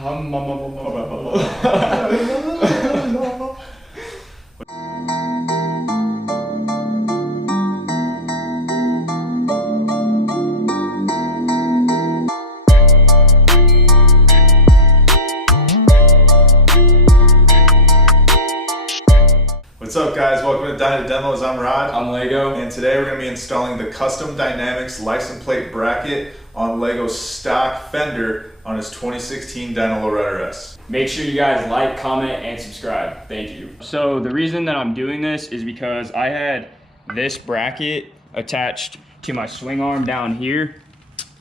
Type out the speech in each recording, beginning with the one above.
What's up, guys? Welcome to Dyna Demos. I'm Rod. I'm Lego. And today we're going to be installing the Custom Dynamics license plate bracket on Lego's stock fender on his 2016 Dyna Lowrider S. Make sure you guys like, comment, and subscribe. Thank you. So the reason that I'm doing this is because I had this bracket attached to my swing arm down here,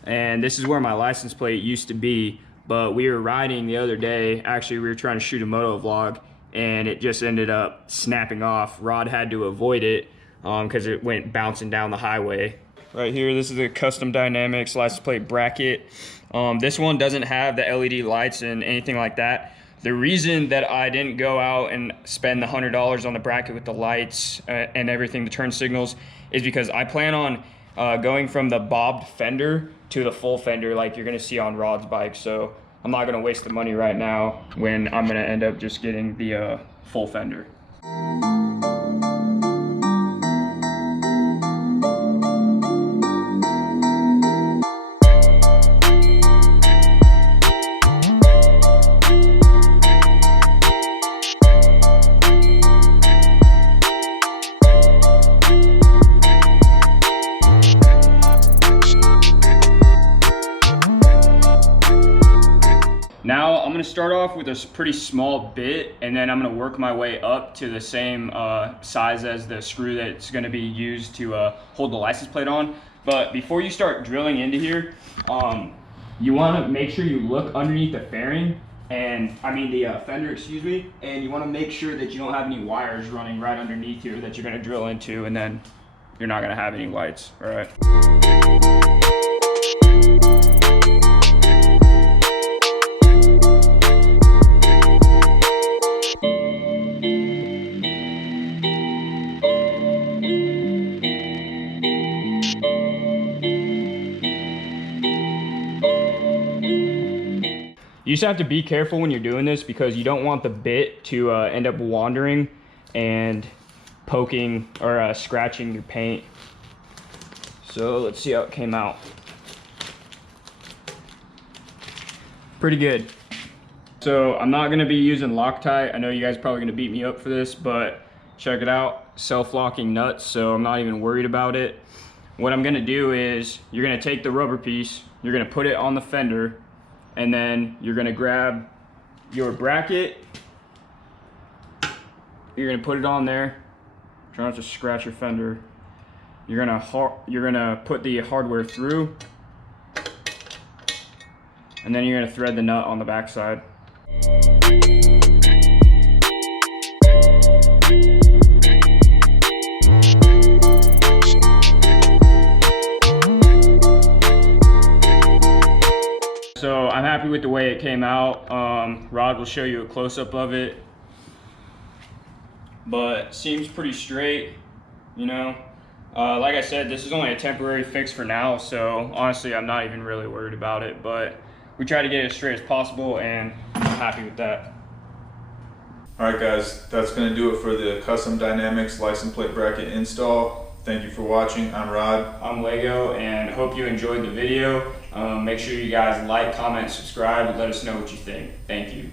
and this is where my license plate used to be, but we were riding the other day. Actually, we were trying to shoot a moto vlog, and it just ended up snapping off. Rod had to avoid it because it went bouncing down the highway. Right here, this is the Custom Dynamics license plate bracket. This one doesn't have the LED lights and anything like that. The reason that I didn't go out and spend the $100 on the bracket with the lights and everything, the turn signals, is because I plan on going from the bobbed fender to the full fender like you're gonna see on Rod's bike. So I'm not gonna waste the money right now when I'm gonna end up just getting the full fender. Now I'm gonna start off with a pretty small bit, and then I'm gonna work my way up to the same size as the screw that's gonna be used to hold the license plate on. But before you start drilling into here, you wanna make sure you look underneath the fairing, and the fender, excuse me, and you wanna make sure that you don't have any wires running right underneath here that you're gonna drill into, and then you're not gonna have any lights, all right? You just have to be careful when you're doing this because you don't want the bit to end up wandering and poking or scratching your paint. So let's see how it came out. Pretty good. So I'm not gonna be using Loctite. I know you guys are probably gonna beat me up for this, but check it out. Self-locking nuts, so I'm not even worried about it. What I'm gonna do is you're gonna take the rubber piece, you're gonna put it on the fender, and then you're gonna grab your bracket, you're gonna put it on there, try not to scratch your fender. You're gonna put the hardware through, and then you're gonna thread the nut on the back side. So I'm happy with the way it came out. Rod will show you a close-up of it, but seems pretty straight, you know. Like I said, this is only a temporary fix for now, so honestly I'm not even really worried about it, but we try to get it as straight as possible, and I'm happy with that. Alright guys, that's going to do it for the Custom Dynamics license plate bracket install. Thank you for watching. I'm Rod. I'm Lego, and hope you enjoyed the video. Make sure you guys like, comment, subscribe, and let us know what you think. Thank you.